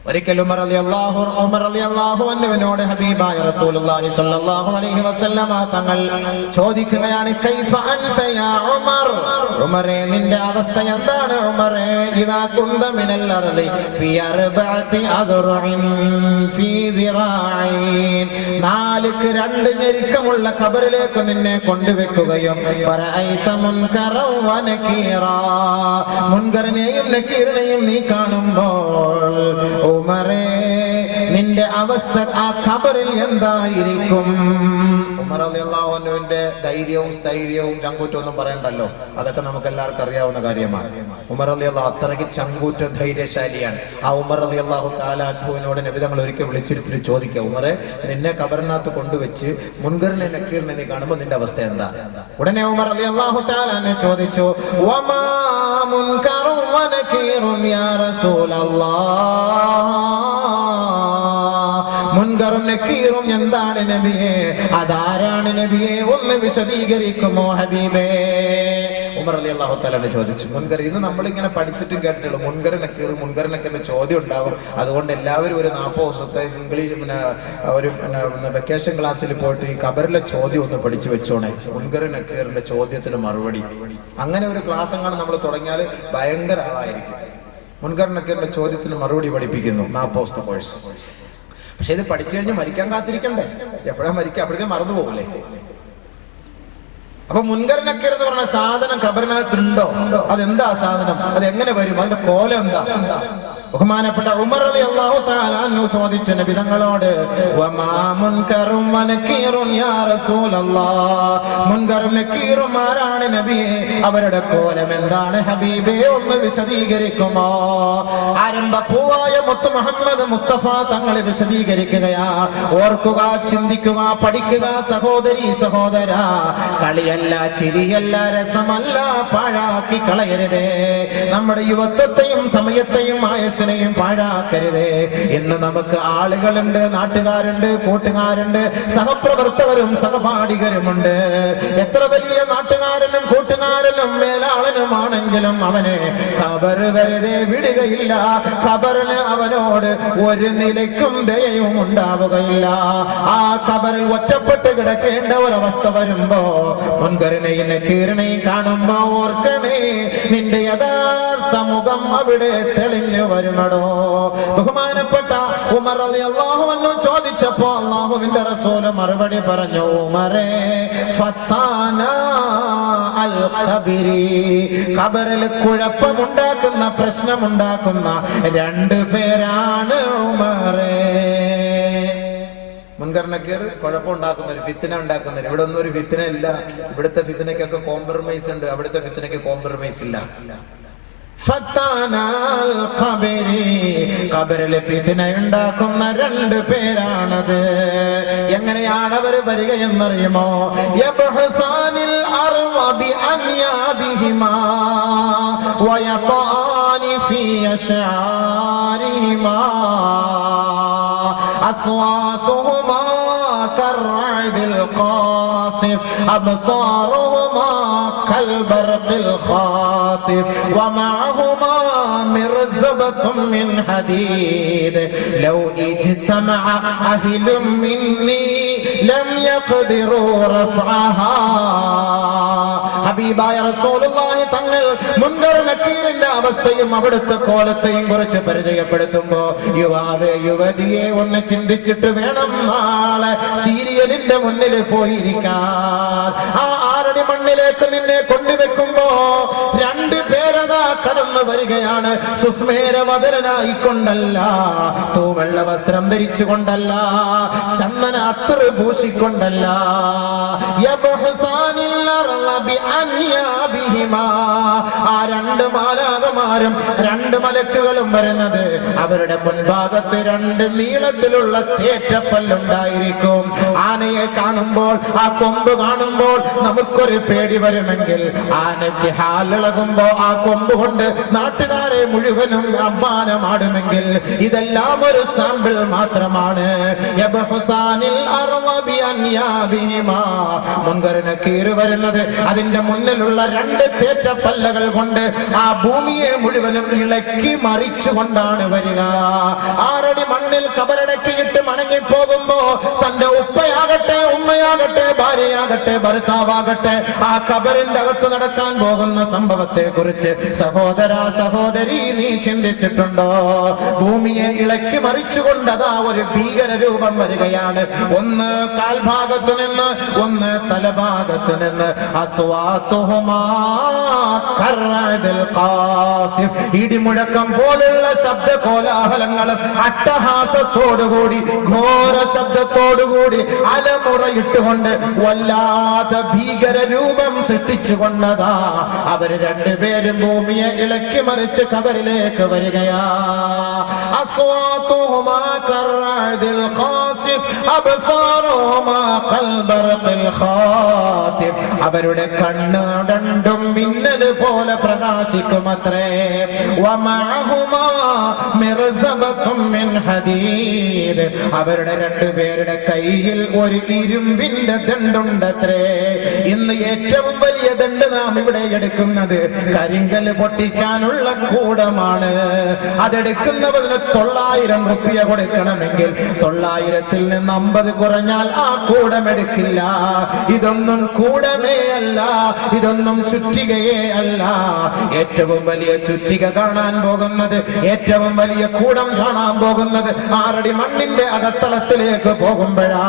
ഒരിക്കൽ ഉമർ ഹബീബായ റസൂലുള്ളാഹി സ്വല്ലല്ലാഹു അലൈഹി വസല്ലമ തങ്ങൾ ചോദിക്കുകയാണ് കൈഫ അൻത യാ ഉമർ? നിന്റെ അവസ്ഥ എന്താണ് ഉമറേ? ഇദാ കുന്ത മിനൽ അർദി ദിറാഇൻ. രണ്ട് ഞെരുക്കമുള്ള ഖബറിലേക്ക് നിന്നെ കൊണ്ടുവെക്കുകയും മുൻകറിനെയും നക്കീറിനെയും നീ കാണുമ്പോൾ ഉമറേ നിന്റെ അവസ്ഥ ആ ഖബറിൽ എന്തായിരിക്കും? ഉമർ ധൈര്യവും സ്ഥൈര്യവും ചങ്കൂറ്റവും ഒന്നും പറയണ്ടല്ലോ? അതൊക്കെ നമുക്ക് എല്ലാവർക്കും അറിയാവുന്ന കാര്യമാണ്. ഉമർ അലി അള്ളാഹു അത്രയ്ക്ക് ചങ്കൂറ്റ ധൈര്യശാലിയാണ്. ആ ഉമർ അലി അള്ളാഹു താലാഖുവിനോട് നബിതങ്ങൾ ഒരിക്കൽ വിളിച്ചിരുത്തി ചോദിക്കുക ഉമറെ നിന്നെ കബറിനകത്ത് കൊണ്ടുവച്ച് മുൻകറിനെ നക്കീറിനെ നീ കാണുമ്പോൾ നിന്റെ അവസ്ഥ എന്താ? ഉടനെ ഉമർ അലി അള്ളാഹു താലാനെ ചോദിച്ചു "വമാ മുൻകറും മുൻകറും നക്കീറും എന്താണ് നബിയെ? അതാരാണ് നബിയെ? ഒന്ന് വിശദീകരിക്കുമോ ഹബീബേ? ഉമർ ചോദിച്ചു. മുൻകർ ഇന്ന് നമ്മളിങ്ങനെ പഠിച്ചിട്ടും കേട്ടിട്ടുള്ളൂ. മുൻകർ നക്കീർ മുൻകർ നക്കീറിന്റെ ചോദ്യം ഉണ്ടാകും. അതുകൊണ്ട് എല്ലാവരും ഒരു നാൽപ്പത് ദിവസത്തെ ഇംഗ്ലീഷ് പിന്നെ ഒരു വെക്കേഷൻ ക്ലാസ്സിൽ പോയിട്ട് ഈ കബറിലെ ചോദ്യം ഒന്ന് പഠിച്ചു വെച്ചോണേ. മുൻകർ നക്കീറിന്റെ ചോദ്യത്തിന് മറുപടി. അങ്ങനെ ഒരു ക്ലാസ് അങ്ങാണ് നമ്മൾ തുടങ്ങിയാൽ ഭയങ്കര ആളായിരിക്കും. മുൻകർ ചോദ്യത്തിന് മറുപടി പഠിപ്പിക്കുന്നു. നാൽപ്പത് ദിവസത്തെ കോഴ്സ് പക്ഷെ ഇത് പഠിച്ചു കഴിഞ്ഞ് മരിക്കാൻ കാത്തിരിക്കണ്ടേ? എപ്പോഴാ മരിക്കുക? അപ്പോഴത്തെ മറന്നു പോകൂലേ? അപ്പൊ മുൻകരനക്കർ എന്ന് പറഞ്ഞ സാധനം ഖബറിനകത്തുണ്ടോ? അതെന്താ സാധനം? അത് എങ്ങനെ വരും? അതിന്റെ കോല എന്താ? ബഹുമാനപ്പെട്ട ഉമർ അലി അള്ളാഹു താലാന്നു ചോദിച്ച നബിതങ്ങളോട് യാ ആരാണ് നബിയെ? അവരുടെ കോലം എന്താണ് ഹബീബേ? ഒന്ന് വിശദീകരിക്കുമോ? ആരംഭ പൂവായ മുത്ത് മുഹമ്മദ് മുസ്തഫ തങ്ങളെ വിശദീകരിക്കുകയാ. ഓർക്കുക ചിന്തിക്കുക പഠിക്കുക സഹോദരി സഹോദര. കളിയല്ല ചിരിയല്ല രസമല്ല പാഴാക്കി കളയരുതേ. നമ്മുടെ യുവത്വത്തെയും സമയത്തെയും ആയസിനെയും പാഴാക്കരുതേ. ഇന്ന് നമുക്ക് ആളുകളുണ്ട് നാട്ടുകാരുണ്ട് കൂട്ടുകാരുണ്ട് സഹപ്രവർത്തകരും സഹപാഠികരുമുണ്ട്. എത്ര വലിയ നാട്ടുകാരനും കൂട്ടുകാരനും മേലാളനുമാണെങ്കിലും അവനെ ഖബർ വെറുതെ വിടുകയില്ല. ഖബറിന് അവനോട് ഒരു നിലയ്ക്കും ദയയും ഉണ്ടാവുകയില്ല. ആ ഖബറിൽ ഒറ്റപ്പെട്ട് കിടക്കേണ്ട ഒരവസ്ഥ വരുമ്പോ മുൻകരുണയും കീരണയും കാണുമ്പോ ഓർക്കണേ നിന്റെ യഥാർത്ഥ മുഖം അവിടെ തെളിഞ്ഞു വരുമടോ ബഹുമാനപ്പെട്ട ഉമർ അലി അള്ളാഹുവന്നു ചോദിച്ചപ്പോ അള്ളാഹുവിന്റെ റസൂൽ മറുപടി പറഞ്ഞു ഉമരേ ഖബരി ഖബറിൽ കുഴപ്പമുണ്ടാക്കുന്ന പ്രശ്നമുണ്ടാക്കുന്ന രണ്ട് പേരാണ് ഉമറേ. മുൻകരണക്കേർ കുഴപ്പമുണ്ടാക്കുന്നവർ ഫിത്തിന ഉണ്ടാക്കുന്നവർ ഇവിടെ ഒന്നും ഒരു ഫിത്തിന ഇല്ല. ഇവിടുത്തെ ഫിത്തിനയ്ക്കൊക്കെ കോംപ്രമൈസ് ഉണ്ട്. അവിടുത്തെ ഫിത്തിനയ്ക്ക് കോംപ്രമൈസ് ഇല്ല. ഫിത്തിന ഉണ്ടാക്കുന്ന രണ്ട് പേരാണത്. എങ്ങനെയാണ് അവർ വരിക എന്നറിയുമോ? വയطعان في أشعارهما أصواتهما كالرعد القاصف أبصارهما كالبرق الخاطف ومعهما مرزبة من حديد. لو اجتمع أهل مني ലം യഖദിറൂ റഫഅഹാ ഹബീബായ റസൂലുള്ളാഹി തങ്ങൾ മുൻകർ നക്കീറിന്റെ അവസ്ഥയും അവിടുത്തെ കോലത്തെയും കുറിച്ച് പരിചയപ്പെടുത്തുമ്പോ യുവാവെ യുവതിയെ ഒന്ന് ചിന്തിച്ചിട്ട് വേണം നാളെ സീരിയലിന്റെ മുന്നിൽ പോയിരിക്കാൻ. മണ്ണിലേക്ക് നിന്നെ കൊണ്ടുവെക്കുമ്പോ രണ്ട് പേരതാ കടന്നു വരികയാണ് സുസ്മേരവദനായി കൊണ്ടല്ല തൂവെള്ള വസ്ത്രം ധരിച്ചു കൊണ്ടല്ല ചന്ദന അത്തറ് പൂശിക്കൊണ്ടല്ല. ആ രണ്ട് മാലാകമാരും രണ്ട് മലക്കുകളും വരുന്നത് അവരുടെ മുൻഭാഗത്ത് രണ്ട് നീളത്തിലുള്ള തേറ്റപ്പല്ലുണ്ടായിരിക്കും. ആനയെ കാണുമ്പോൾ ആ കൊമ്പ് കാണുമ്പോൾ നമുക്കൊരു പേടി വരുമെങ്കിൽ ആനയ്ക്ക് ഹാലിളകുമ്പോ ആ കൊമ്പ് കൊണ്ട് നാട്ടുകാരെ മുഴുവനും അമ്മാനമാടുമെങ്കിൽ ഇതെല്ലാം ഒരു സാമ്പിൾ മാത്രമാണ്. മുൻകരന കീറി വരുന്നത് അതിന്റെ മുന്നിലുള്ള രണ്ട് തേറ്റ പല്ലകൾ കൊണ്ട് ആ ഭൂമിയെ മുഴുവനും ഇളക്കി മറിച്ചുകൊണ്ടാണ് വരിക. ആരടി മണ്ണിൽ കബറടക്കിയിട്ട് മടങ്ങിപ്പോകുമ്പോ തന്റെ ഉപ്പയാകട്ടെ ഉമ്മയാകട്ടെ ഭാര്യയാകട്ടെ ഭർത്താവാകട്ടെ ആ കബറിന്റെ അകത്ത് നടക്കാൻ പോകുന്ന സംഭവത്തെ കുറിച്ച് സഹോദര സഹോദരി നീ ചിന്തിച്ചിട്ടുണ്ടോ? ഭൂമിയെ ഇളക്കി മറിച്ചുകൊണ്ട് അതാ ഒരു ഭീകര രൂപം വരികയാണ്. ഒന്ന് കാൽഭാഗത്ത് നിന്ന് ഒന്ന് തലഭാഗത്ത് നിന്ന്. ഖാസിം. ഇടിമുഴക്കം പോലുള്ള ശബ്ദ കോലാഹലങ്ങളും അട്ടഹാസത്തോടുകൂടി ഘോര ശബ്ദത്തോടുകൂടി അലമുറയിട്ടുകൊണ്ട് വല്ലാതെ ഭീകര രൂപം സൃഷ്ടിച്ചുകൊണ്ടതാ. അവർ രണ്ടുപേരും ഭൂമിയെ ഇളക്കി മറിച്ച് കബറിലേക്ക് വരികയാ. കൽബർഖിൽ ഖാതിം അവരുടെ കണ്ണ് രണ്ടും മിന്നൽ പോലെ മിൻ ഹദീദ്. അവരുടെ രണ്ടുപേരുടെ കയ്യിൽ ഒരു ഇരുമ്പിന്റെ ദണ്ടുണ്ടത്രേ ഇന്ന് ഏറ്റവും വലിയ ദണ്ട് നാം ഇവിടെ എടുക്കുന്നത് കരിങ്കൽ പൊട്ടിക്കാനുള്ള കൂടമാണ്. അതെടുക്കുന്നവരിന് തൊള്ളായിരം റുപ്യ കൊടുക്കണമെങ്കിൽ തൊള്ളായിരത്തിൽ നിന്ന് അമ്പത് കുറഞ്ഞാൽ ആ കൂടം എടുക്കില്ല. ഇതൊന്നും കൂടമേ അല്ല ഇതൊന്നും ചുറ്റികയേ അല്ല. ഏറ്റവും വലിയ ചുറ്റിക കാണാൻ പോകുന്നത് ഏറ്റവും വലിയ കൂടം കാണാൻ പോകുന്നത് ആറടി മണ്ണിന്റെ അകത്തളത്തിലേക്ക് പോകുമ്പോഴാ.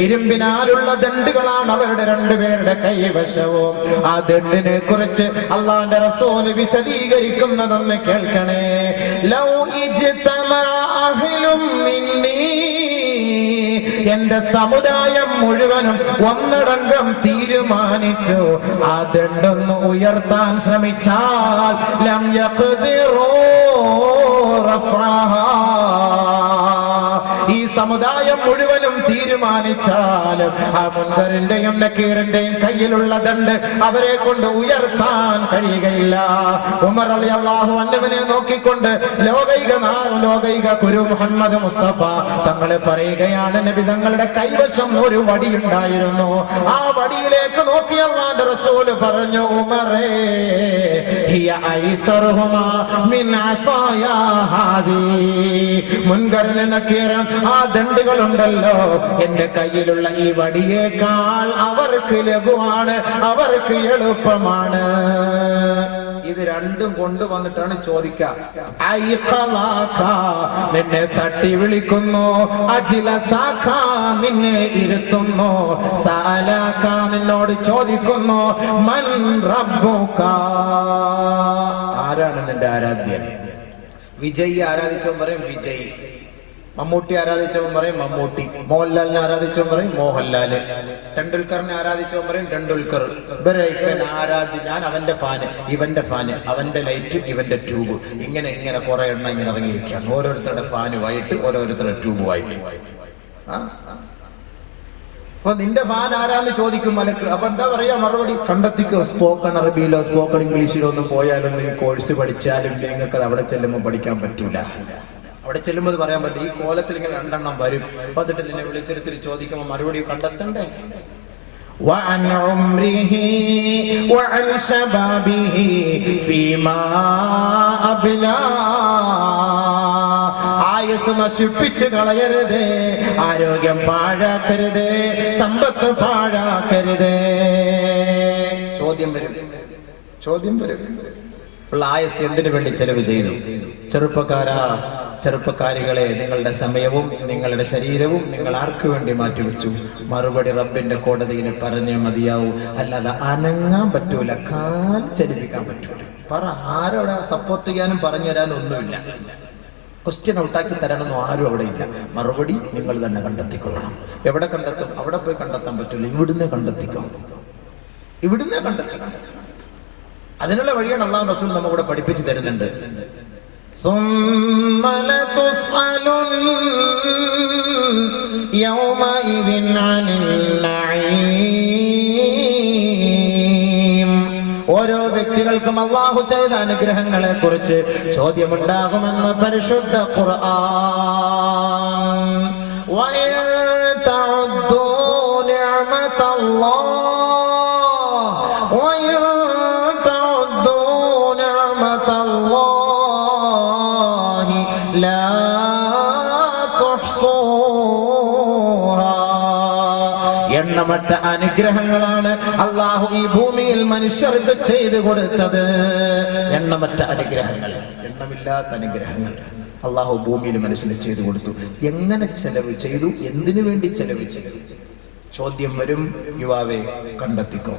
ഇരുമ്പിനാലുള്ള ദണ്ടുകളാണ് അവരുടെ രണ്ടുപേരുടെ കൈവശവും. ആ ദണ്ടിനെ കുറിച്ച് അള്ളാന്റെ റസോൽ വിശദീകരിക്കുന്നതെന്ന് കേൾക്കണേ. ലൗ എന്റെ സമുദായം മുഴുവനും ഒന്നടങ്കം തീരുമാനിച്ചു. ആ ദണ്ടൊന്ന് ഉയർത്താൻ ശ്രമിച്ചാൽ ലം യഖ്ദിറൂ. റഫ്അഹാ. സമുദായം മുഴുവനും തീരുമാനിച്ചാലും ആ മുന്തറിന്റെയും നക്കീറിന്റെയും കയ്യിലുള്ള ദണ്ട് അവരെ കൊണ്ട് ഉയർത്താൻ കഴിയുകയില്ല. ഉമർ അലി അള്ളാഹു അന്നവനെ നോക്കിക്കൊണ്ട് ലോകൈക ലോകൈക കുരു മുഹമ്മദ് മുസ്തഫ തങ്ങളെ പറയുകയാണ് നബി തങ്ങളുടെ കൈവശം ഒരു വടി ഉണ്ടായിരുന്നു. ആ വടിയിലേക്ക് നോക്കി അള്ളാന്റെ റസൂൽ പറഞ്ഞു ഉമറേ ഹിയ ഐസറുഹുമാ മിൻ അസായാ ഹാദി. മുൻകരന് നക്കീറൻ ആ ദണ്ടുകളുണ്ടല്ലോ എന്റെ കയ്യിലുള്ള ഈ വടിയേക്കാൾ അവർക്ക് ലഘുവാണ് അവർക്ക് എളുപ്പമാണ്. ഇത് രണ്ടും കൊണ്ടുവന്നിട്ടാണ് ചോദിക്ക ഐഖലാക്ക, നിന്നെ തട്ടി വിളിക്കുന്നു അജിലസാക്ക, നിന്നെ ഇരുത്തുന്നു സാലാക്ക, നിന്നോട് ചോദിക്കുന്നു മൻ റബ്ബുക. ആരാണ് നിന്റെ ആരാധ്യൻ? വിജയ് ആരാധിച്ചോ പറയും വിജയ്. മമ്മൂട്ടി ആരാധിച്ചവൻ പറയും മമ്മൂട്ടി. മോഹൻലാലിനെ ആരാധിച്ചവൻ പറയും മോഹൻലാൽ. ടെണ്ടുൽക്കറിനെ ആരാധിച്ചവൻ പറയും ടെണ്ടുൽക്കർ. ഇവരൊക്കൻ ആരാധി ഞാൻ അവന്റെ ഫാന് ഇവന്റെ ഫാന് അവന്റെ ലൈറ്റ് ഇവന്റെ ട്യൂബ് ഇങ്ങനെ ഇങ്ങനെ കുറെ എണ്ണം ഇങ്ങനെ ഇറങ്ങിയിരിക്കുകയാണ്. ഓരോരുത്തരുടെ ഫാനുമായിട്ട് ഓരോരുത്തരുടെ ട്യൂബുമായിട്ട് അപ്പൊ നിന്റെ ഫാൻ ആരാന്ന് ചോദിക്കും മലക്ക് അപ്പൊ എന്താ പറയാ മറുപടി? കണ്ടെത്തിക്കോ. സ്പോക്കൺ അറബിയിലോ സ്പോക്കൺ ഇംഗ്ലീഷിലോ ഒന്നും പോയാലൊന്നും ഈ കോഴ്സ് പഠിച്ചാലും നിങ്ങൾക്ക് അവിടെ ചെല്ലുമ്പോൾ പഠിക്കാൻ പറ്റൂല. അവിടെ ചെല്ലുമ്പോൾ അത് പറയാൻ പറ്റും ഈ കോലത്തിൽ ഇങ്ങനെ രണ്ടെണ്ണം വരും വന്നിട്ട് നിന്നെ വിളിച്ചിരുത്തിരി ചോദിക്കുമ്പോൾ മറുപടി കണ്ടെത്തണ്ടേ وعن عمره وعن شبابه فيما أبلاه ആയുസ് നശിപ്പിച്ചു കളയരുത് ആരോഗ്യം പാഴാക്കരുത് സമ്പത്ത് പാഴാക്കരുത് ചോദ്യം വരും ചോദ്യം വരും ഉള്ള ആയുസ് എന്തിനു വേണ്ടി ചെലവ് ചെയ്തു ചെറുപ്പക്കാരാ ചെറുപ്പക്കാരികളെ നിങ്ങളുടെ സമയവും നിങ്ങളുടെ ശരീരവും നിങ്ങൾ ആർക്ക് വേണ്ടി മാറ്റിവെച്ചു? മറുപടി റബ്ബിന്റെ കോടതിയിൽ പറഞ്ഞേ മതിയാവൂ. അല്ലാതെ അനങ്ങാൻ പറ്റൂല കാൽ ചലിപ്പിക്കാൻ പറ്റൂല. പറ ആരോടെ സപ്പോർട്ട് ചെയ്യാനും പറഞ്ഞു തരാനും ഒന്നുമില്ല. ക്വസ്റ്റ്യൻ ഔട്ടാക്കി തരാനൊന്നും ആരും അവിടെ ഇല്ല. മറുപടി നിങ്ങൾ തന്നെ കണ്ടെത്തിക്കൊള്ളണം. എവിടെ കണ്ടെത്തും? അവിടെ പോയി കണ്ടെത്താൻ പറ്റില്ല ഇവിടുന്ന് കണ്ടെത്തിക്കും. ഇവിടുന്ന് കണ്ടെത്തിക്കണം അതിനുള്ള വഴിയാണ് അള്ളാഹു റസൂൽ നമ്മൂടെ പഠിപ്പിച്ചു തരുന്നുണ്ട്. ثم لتسألن يومئذ عن النعيم ഓരോ വ്യക്തികൾക്കും അള്ളാഹു ചെയ്ത അനുഗ്രഹങ്ങളെ കുറിച്ച് ചോദ്യമുണ്ടാകുമെന്ന് പരിശുദ്ധ ഖുർആൻ എണ്ണമറ്റ അനുഗ്രഹങ്ങളാണ് അള്ളാഹു ഈ ഭൂമിയിൽ മനുഷ്യർക്ക് ചെയ്തു കൊടുത്തത്. എണ്ണമറ്റ അനുഗ്രഹങ്ങൾ എണ്ണമില്ലാത്ത അനുഗ്രഹങ്ങൾ അള്ളാഹു ഭൂമിയിൽ മനുഷ്യന് ചെയ്തു കൊടുത്തു. എങ്ങനെ ചെലവ് ചെയ്തു? എന്തിനു വേണ്ടി ചെലവ് ചെയ്തു? ചോദ്യം വരും. യുവാവെ കണ്ടെത്തിക്കോ.